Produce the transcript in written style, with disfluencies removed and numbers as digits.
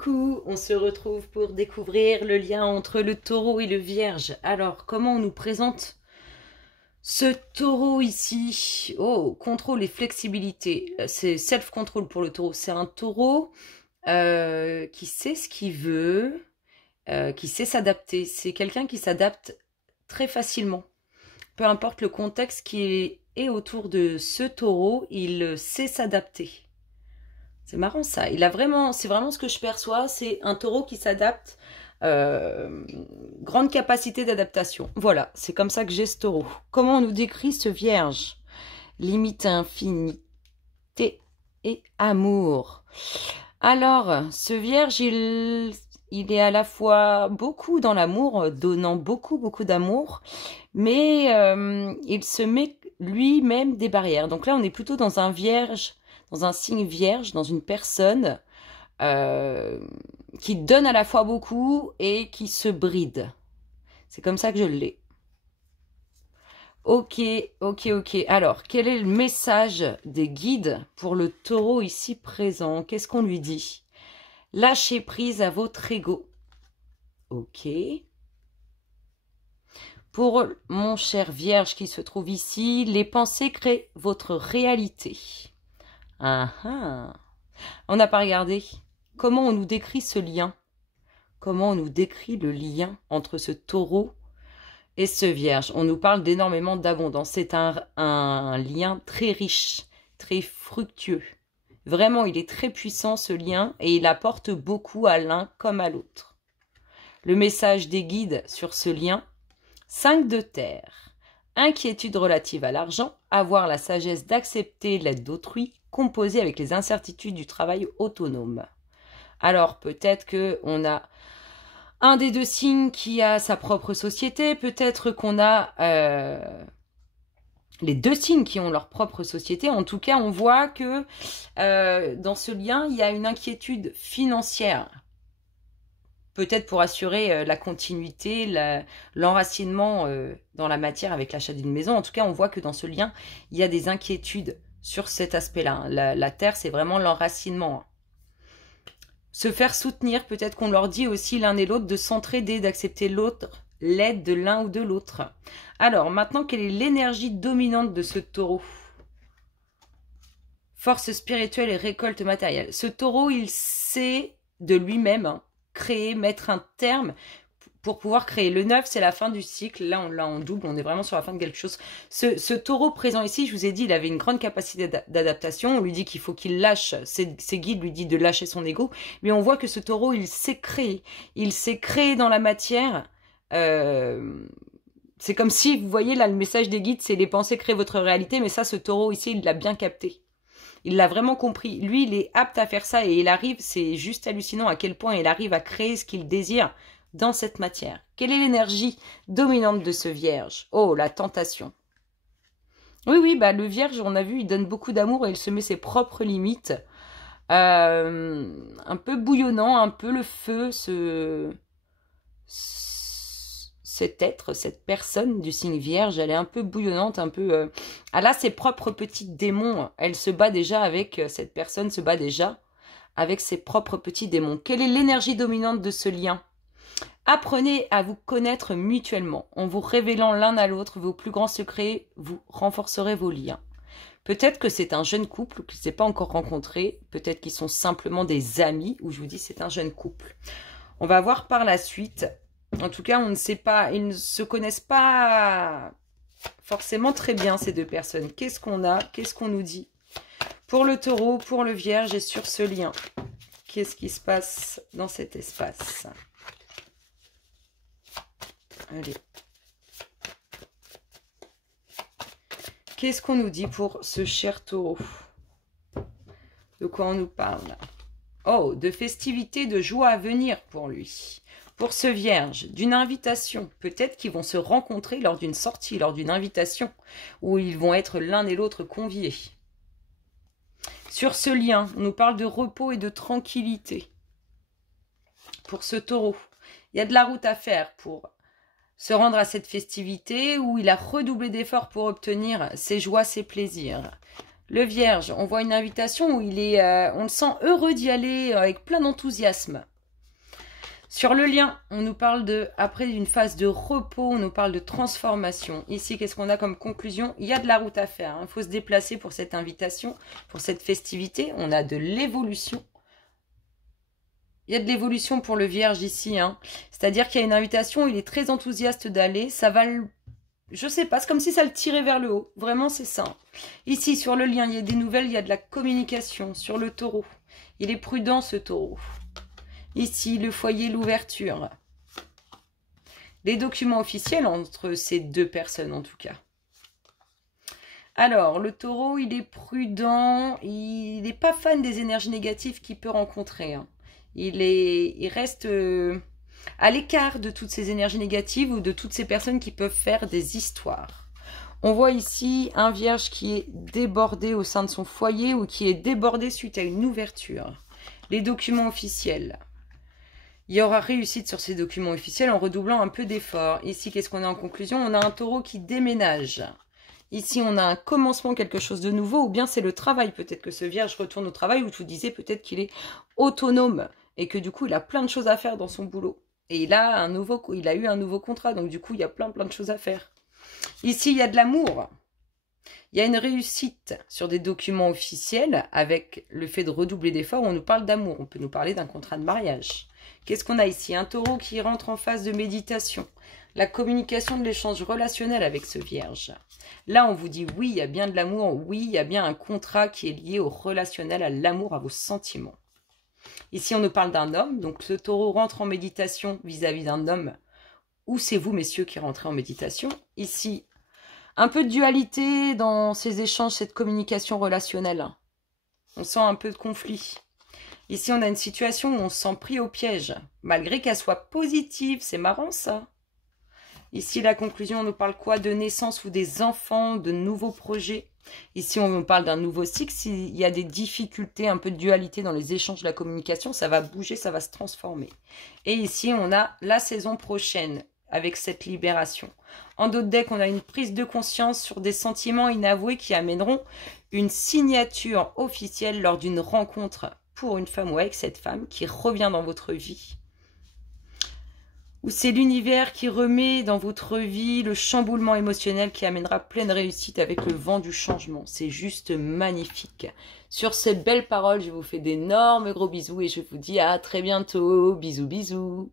Coucou, on se retrouve pour découvrir le lien entre le taureau et le vierge. Alors, comment on nous présente ce taureau ici? Oh, contrôle et flexibilité. C'est self-control pour le taureau. C'est un taureau qui sait ce qu'il veut, qui sait s'adapter. C'est quelqu'un qui s'adapte très facilement. Peu importe le contexte qui est autour de ce taureau, il sait s'adapter. C'est marrant ça. C'est vraiment ce que je perçois. C'est un taureau qui s'adapte. Grande capacité d'adaptation. Voilà, c'est comme ça que j'ai ce taureau. Comment on nous décrit ce vierge? Limite infinité et amour. Alors, ce vierge, il est à la fois beaucoup dans l'amour, donnant beaucoup d'amour, mais il se met lui-même des barrières. Donc là, on est plutôt dans un vierge, dans un signe vierge, dans une personne qui donne à la fois beaucoup et qui se bride. C'est comme ça que je l'ai. Ok. Alors, quel est le message des guides pour le taureau ici présent? Qu'est-ce qu'on lui dit? Lâchez prise à votre ego. Ok. Pour mon cher vierge qui se trouve ici, les pensées créent votre réalité. On n'a pas regardé. Comment on nous décrit ce lien? Comment on nous décrit le lien entre ce taureau et ce vierge? On nous parle d'énormément d'abondance. C'est un lien très riche, très fructueux. Vraiment, il est très puissant ce lien et il apporte beaucoup à l'un comme à l'autre. Le message des guides sur ce lien: 5 de terre. Inquiétude relative à l'argent, avoir la sagesse d'accepter l'aide d'autrui, composer avec les incertitudes du travail autonome. Alors peut-être qu'on a un des deux signes qui a sa propre société, peut-être qu'on a les deux signes qui ont leur propre société. En tout cas, on voit que dans ce lien, il y a une inquiétude financière. Peut-être pour assurer la continuité, l'enracinement dans la matière avec l'achat d'une maison. En tout cas, on voit que dans ce lien, il y a des inquiétudes sur cet aspect-là. La terre, c'est vraiment l'enracinement. Se faire soutenir, peut-être qu'on leur dit aussi l'un et l'autre de s'entraider, d'accepter l'autre, l'aide de l'un ou de l'autre. Alors, maintenant, quelle est l'énergie dominante de ce taureau? Force spirituelle et récolte matérielle. Ce taureau, il sait de lui-même créer, mettre un terme pour pouvoir créer. Le 9, c'est la fin du cycle. Là, on l'a en double. On est vraiment sur la fin de quelque chose. Ce taureau présent ici, je vous ai dit, il avait une grande capacité d'adaptation. On lui dit qu'il faut qu'il lâche. Ses guides lui disent de lâcher son ego. Mais on voit que ce taureau, il sait créer. Il sait créer dans la matière. C'est comme si, vous voyez, là, le message des guides, c'est les pensées créent votre réalité. Mais ça, ce taureau ici, il l'a bien capté. Il l'a vraiment compris. Lui, il est apte à faire ça et il arrive, c'est juste hallucinant à quel point il arrive à créer ce qu'il désire dans cette matière. Quelle est l'énergie dominante de ce vierge? Oh, la tentation. Oui, bah le vierge, on a vu, il donne beaucoup d'amour et il se met ses propres limites. Un peu bouillonnant, un peu le feu, cet être, cette personne du signe vierge, elle est un peu bouillonnante, un peu... Elle a ses propres petits démons. Elle se bat déjà avec... Cette personne se bat déjà avec ses propres petits démons. Quelle est l'énergie dominante de ce lien? Apprenez à vous connaître mutuellement. En vous révélant l'un à l'autre vos plus grands secrets, vous renforcerez vos liens. Peut-être que c'est un jeune couple qui ne s'est pas encore rencontré. Peut-être qu'ils sont simplement des amis, ou je vous dis c'est un jeune couple. On va voir par la suite. En tout cas, on ne sait pas, ils ne se connaissent pas forcément très bien, ces deux personnes. Qu'est-ce qu'on a? Qu'est-ce qu'on nous dit? Pour le taureau, pour le vierge et sur ce lien. Qu'est-ce qui se passe dans cet espace? Allez. Qu'est-ce qu'on nous dit pour ce cher taureau? De quoi on nous parle? Oh, de festivités, de joie à venir pour lui. Pour ce vierge, d'une invitation. Peut-être qu'ils vont se rencontrer lors d'une sortie, lors d'une invitation, où ils vont être l'un et l'autre conviés. Sur ce lien, on nous parle de repos et de tranquillité. Pour ce taureau, il y a de la route à faire pour se rendre à cette festivité où il a redoublé d'efforts pour obtenir ses joies, ses plaisirs. Le Vierge, on voit une invitation où on le sent heureux d'y aller avec plein d'enthousiasme. Sur le lien, on nous parle après d'une phase de repos, on nous parle de transformation. Ici, qu'est-ce qu'on a comme conclusion? Il y a de la route à faire. Il faut se déplacer pour cette invitation, pour cette festivité. On a de l'évolution. Il y a de l'évolution pour le Vierge ici. C'est-à-dire qu'il y a une invitation, il est très enthousiaste d'aller. Ça va le... Je sais pas, c'est comme si ça le tirait vers le haut. Vraiment, c'est ça. Ici, sur le lien, il y a des nouvelles, il y a de la communication. Sur le taureau, il est prudent, ce taureau. Ici, le foyer, l'ouverture. Les documents officiels entre ces deux personnes, en tout cas. Alors, le taureau, il est prudent. Il n'est pas fan des énergies négatives qu'il peut rencontrer. Il reste à l'écart de toutes ces énergies négatives ou de toutes ces personnes qui peuvent faire des histoires. On voit ici un Vierge qui est débordé au sein de son foyer ou qui est débordé suite à une ouverture. Les documents officiels. Il y aura réussite sur ces documents officiels en redoublant un peu d'efforts. Ici, qu'est-ce qu'on a en conclusion? On a un taureau qui déménage. Ici, on a un commencement, quelque chose de nouveau, ou bien c'est le travail. Peut-être que ce Vierge retourne au travail, ou je vous disais peut-être qu'il est autonome et que du coup, il a plein de choses à faire dans son boulot. Et il a eu un nouveau contrat, donc du coup, il y a plein de choses à faire. Ici, il y a de l'amour. Il y a une réussite sur des documents officiels avec le fait de redoubler d'efforts. On nous parle d'amour. On peut nous parler d'un contrat de mariage. Qu'est-ce qu'on a ici? Un taureau qui rentre en phase de méditation. La communication de l'échange relationnel avec ce Vierge. Là, on vous dit oui, il y a bien de l'amour. Oui, il y a bien un contrat qui est lié au relationnel, à l'amour, à vos sentiments. Ici, on nous parle d'un homme. Donc, ce taureau rentre en méditation vis-à-vis d'un homme. Ou c'est vous, messieurs, qui rentrez en méditation. Ici, un peu de dualité dans ces échanges, cette communication relationnelle. On sent un peu de conflit. Ici, on a une situation où on se sent pris au piège, malgré qu'elle soit positive. C'est marrant, ça. Ici, la conclusion, on nous parle quoi? De naissance ou des enfants, de nouveaux projets. Ici, on nous parle d'un nouveau cycle. S'il y a des difficultés, un peu de dualité dans les échanges de la communication, ça va bouger, ça va se transformer. Et ici, on a la saison prochaine avec cette libération. En d'autres decks, on a une prise de conscience sur des sentiments inavoués qui amèneront une signature officielle lors d'une rencontre pour une femme ou avec cette femme qui revient dans votre vie. Ou c'est l'univers qui remet dans votre vie le chamboulement émotionnel qui amènera pleine réussite avec le vent du changement. C'est juste magnifique. Sur ces belles paroles, je vous fais d'énormes gros bisous et je vous dis à très bientôt. Bisous, bisous.